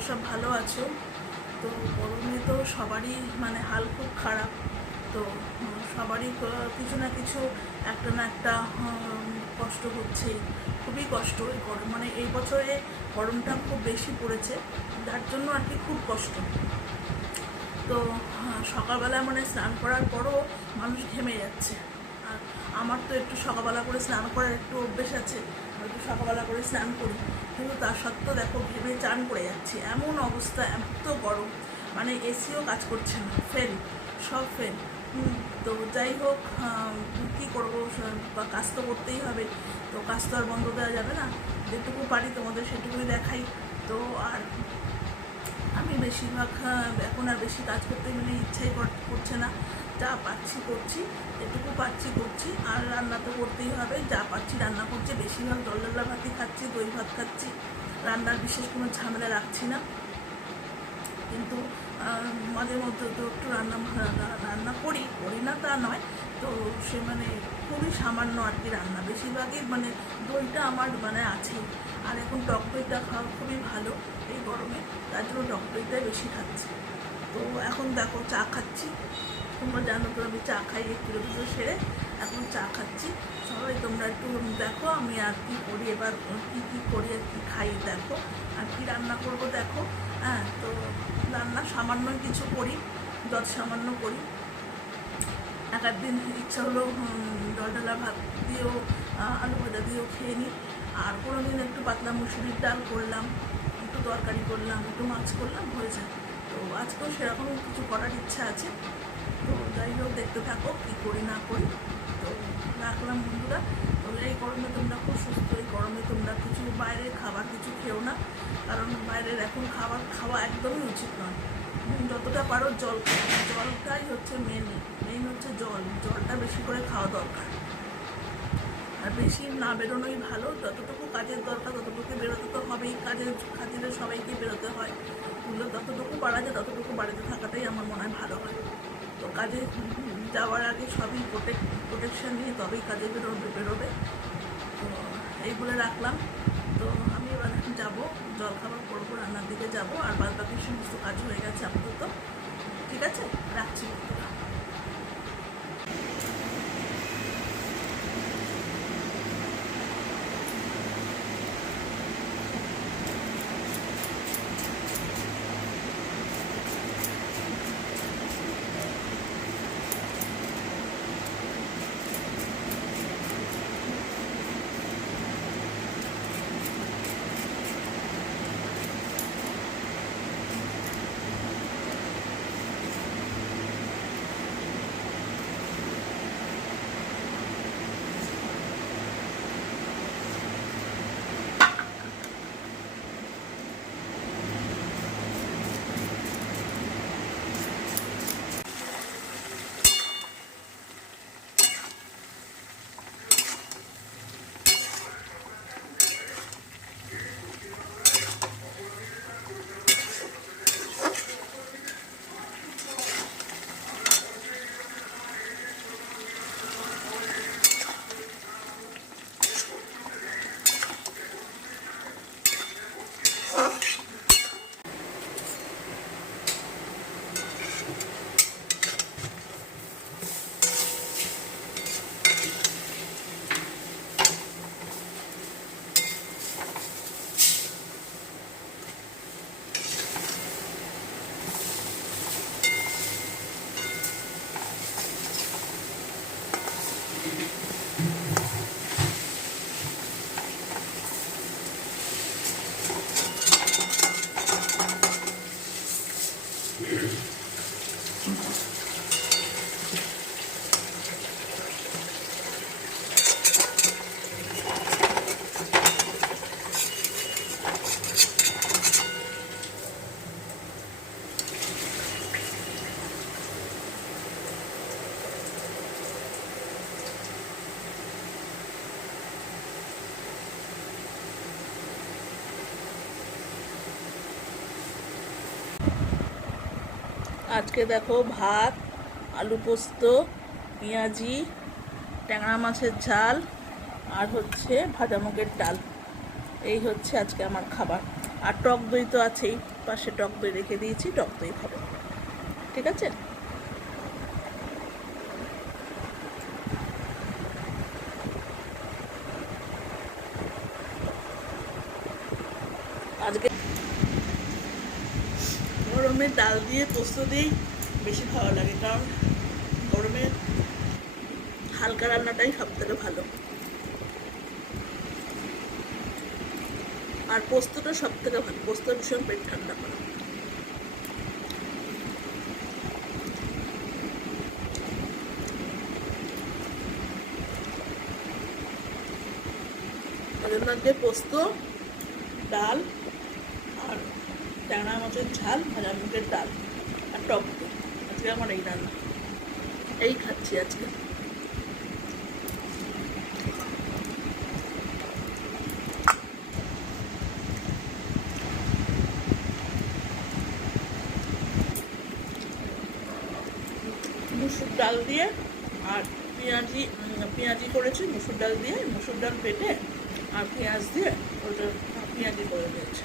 তোমরা সব ভালো আছো। তো গরমে তো সবারই মানে হাল খুব খারাপ। তো সবারই কিছু না কিছু একটা না একটা কষ্ট হচ্ছেই, খুবই কষ্ট। এই গরম মানে এই বছরে গরমটা খুব বেশি পড়েছে, যার জন্য আর কি খুব কষ্ট। তো সকালবেলা মানে স্নান করার পরও মানুষ ঘেমে যাচ্ছে। আর আমার তো একটু সকালবেলা করে স্নান করার একটু অভ্যেস আছে, আমি একটু সকালবেলা করে স্নান করি, কিন্তু তার সত্ত্বেও দেখো ঘেমে চান করে যাচ্ছি। এমন অবস্থা, এত গরম, মানে এসিও কাজ করছে না, ফেল, সব ফেল। তো যাই হোক, কী করবো, কাজ তো করতেই হবে। তো কাজ তো আর বন্ধ দেওয়া যাবে না, যেটুকু পারি তোমাদের সেটুকুই দেখাই। তো আর আমি বেশিরভাগ এখন আর বেশি কাজ করতে মানে ইচ্ছাই করছে না। যা পাচ্ছি করছি, যেটুকু পাচ্ছি করছি, আর রান্না তো করতেই হবে। যা পাচ্ছি রান্না করছি, বেশিরভাগ জলডালা ভাতই খাচ্ছি, দই ভাত খাচ্ছি, রান্নার বিশেষ কোনো ঝামেলা রাখছি না। কিন্তু মাঝে মধ্যে তো একটু রান্না করি না তা নয়। তো সে মানে খুবই সামান্য আর কি রান্না, বেশিরভাগই মানে দইটা আমার মানে আছেই। আর এখন টক দইটা খাওয়া খুবই ভালো এই গরমে, তার জন্য টক দইটাই বেশি খাচ্ছি। তো এখন দেখো চা খাচ্ছি, তোমরা জানো তো আমি চা খাই, একটু পুজো সেরে এখন চা খাচ্ছি। সবাই তোমরা একটু দেখো আমি আর কি করি, এবার কী করি আর কি খাই দেখো, আর কি রান্না করবো দেখো। হ্যাঁ, তো রান্না সামান্যই কিছু করি, যত সামান্য করি। এক দিন ইচ্ছা হলো জলডালা ভাত দিয়েও আলু ভাজা দিয়েও খেয়ে নিই। আর কোনো দিন একটু পাতলা মুসুরির ডাল করলাম, একটু তরকারি করলাম, একটু মাছ করলাম, হয়ে যায়। তো আজকেও সেরকম কিছু করার ইচ্ছা আছে। তো যাই হোক, দেখতে থাকো কী করি না করি। তো রাখলাম বন্ধুরা। তো এই গরমে তোমরা খুব সুস্থ, এই গরমে তোমরা কিছু বাইরের খাবার কিছু খেও না, কারণ বাইরের এখন খাওয়া একদমই উচিত নয়। যতটা পারো জলটাই হচ্ছে মেন হচ্ছে জলটা বেশি করে খাওয়া দরকার। আর বেশি না বেরোনোই ভালো, যতটুকু কাজের দরকার ততটুকু বেরোতে তো হবেই, কাজের খাতিরে সবাইকে বেরোতে হয়। কিন্তু যতটুকু পারা যায় ততটুকু বাড়িতে থাকাটাই আমার মনে হয় ভালো হয়। তো কাজে যাওয়ার আগে সবই প্রোটেকশান নিয়ে তবেই কাজে বেরোবে। তো এই বলে রাখলাম। তো আমি এবার যাবো, জলখাবার করবো, রান্নার দিকে যাবো, আর বাদ বাকি সমস্ত কাজ হয়ে গেছে আপাতত। ঠিক আছে, রাখছি বন্ধুরা। আজকে দেখো ভাত, আলু পোস্ত, পেঁয়াজি, ট্যাংরা মাছের ঝাল, আর হচ্ছে ভাজা মুগের ডাল। এই হচ্ছে আজকে আমার খাবার। আর টক দই তো আছেই। পাশে টক দই রেখে দিয়েছি, টক দই খাবো। ঠিক আছে? আজকে গরমে ডাল দিয়ে পোস্ত দিয়েই বেশি ভালো লাগে, কারণ গরমে হালকা রান্নাটাই সব থেকে ভালো। আর পোস্তটা সব থেকে ভালো, পোস্ত ভীষণ পেট ঠান্ডা করে। তাদের মধ্যে পোস্ত, ডাল আর ট্যাংরা মাছের ঝাল, ভাজা মুগের ডাল আর টক দই। আজকে আমার এই রান্না, এই খাচ্ছি আজকে। মুসুর ডাল দিয়ে আর পেঁয়াজি করেছি, মুসুর ডাল দিয়ে, মুসুর ডাল বেটে আর পেঁয়াজ দিয়ে ওটা পেঁয়াজি করে দিয়েছি।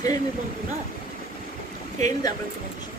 খেয়ে নি বন্ধু, না খেয়ে নি, তারপরে তোমাদের সঙ্গে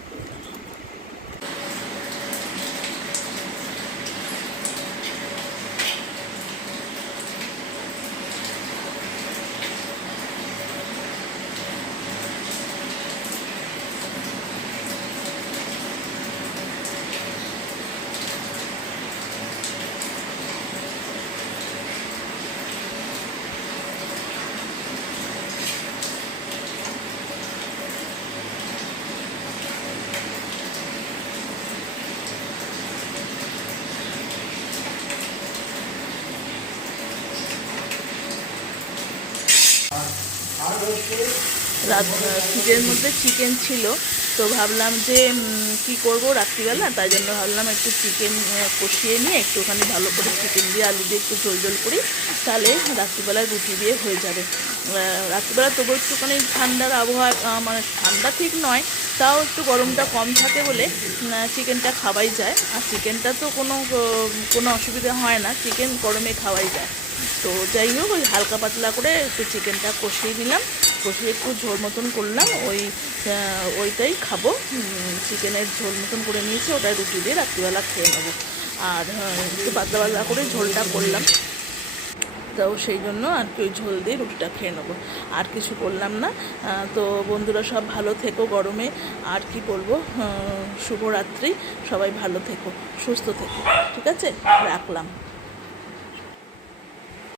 ফ্রিজের মধ্যে চিকেন ছিল, তো ভাবলাম যে কি করব রাত্রিবেলা, তাই জন্য ভাবলাম একটু চিকেন কষিয়ে নিয়ে একটুখানি ভালো করে চিকেন দিয়ে আলু দিয়ে একটু ঝোল ঝোল করি, তাহলে রাত্রিবেলায় রুটি দিয়ে হয়ে যাবে। রাত্রিবেলা তবু একটুখানি ঠান্ডার আবহাওয়া, মানে ঠান্ডা ঠিক নয়, তাও একটু গরমটা কম থাকে বলে চিকেনটা খাওয়াই যায়। আর চিকেনটা তো কোনো অসুবিধা হয় না, চিকেন গরমে খাওয়াই যায়। তো যাই হোক, ওই হালকা পাতলা করে একটু চিকেনটা কষিয়ে নিলাম, কষিয়ে একটু ঝোল মতন করলাম, ওইটাই খাবো। চিকেনের ঝোল মতন করে নিয়েছি, ওটাই রুটি দিয়ে রাত্রিবেলা খেয়ে নেবো। আর একটু পাতলা পাতলা করে ঝোলটা করলাম, তো সেই জন্য আর কি ওই ঝোল দিয়ে রুটিটা খেয়ে নেবো, আর কিছু করলাম না। তো বন্ধুরা সব ভালো থেকো গরমে, আর কি বলবো, শুভরাত্রি, সবাই ভালো থেকো, সুস্থ থেকো। ঠিক আছে, রাখলাম।